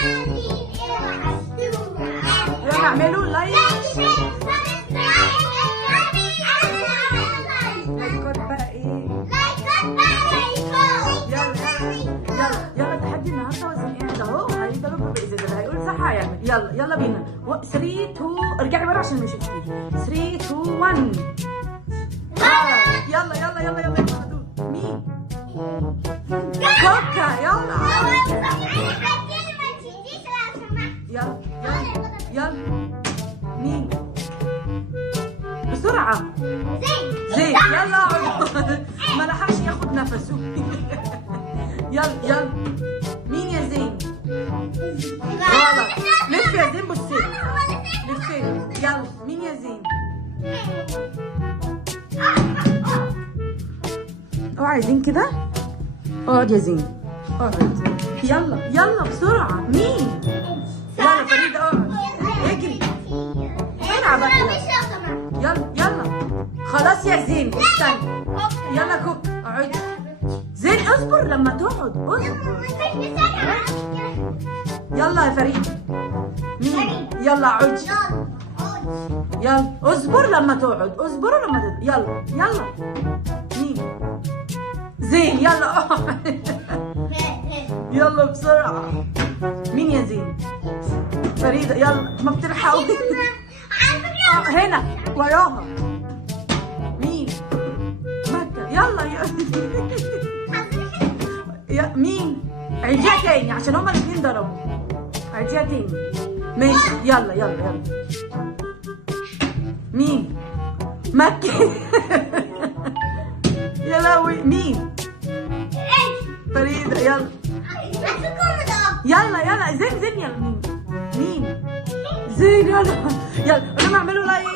يلا اعملوا لايك. لايكات بقى ايه؟ يلا تحدي النهارده وزن قاعد اهو هيضرب بالازازه، هيقول صح هيعمل. يلا بينا 3 2 ارجعي ورا عشان ما يشوفكيش. 3 2 1 يلا مين؟ كوكا. يلا مين؟ بسرعة. زين يلا ما لحقش ياخد نفسه. يلا مين يا زين؟ غلط. لف يا زين بصي لف. يلا مين يا زين؟ عايزين كده؟ اقعد يا زين اقعد. يلا بسرعة. مين؟ يلا فريد اقعد اجري بسرعة بقى. يلا خلاص يا زين استنى. يلا كوك اقعد. زين اصبر لما تقعد اصبر. يلا يا فريد مين؟ يلا اقعد. يلا اصبر لما تقعد. اصبروا لما تقعد. يلا مين؟ زين يلا اقعد. يلا بسرعة. مين يا زين؟ فريدة يلا ما بتلحقوا. هنا وراها. مين؟ مكة. يلا مين؟ عيديها تاني عشان هما الاثنين ضربوا. عيديها تاني ماشي. يلا مين؟ مكة. يا لهوي. مين؟ فريدة. يلا زين يلا مين؟ زين يلا قولوا اعملوا لايك.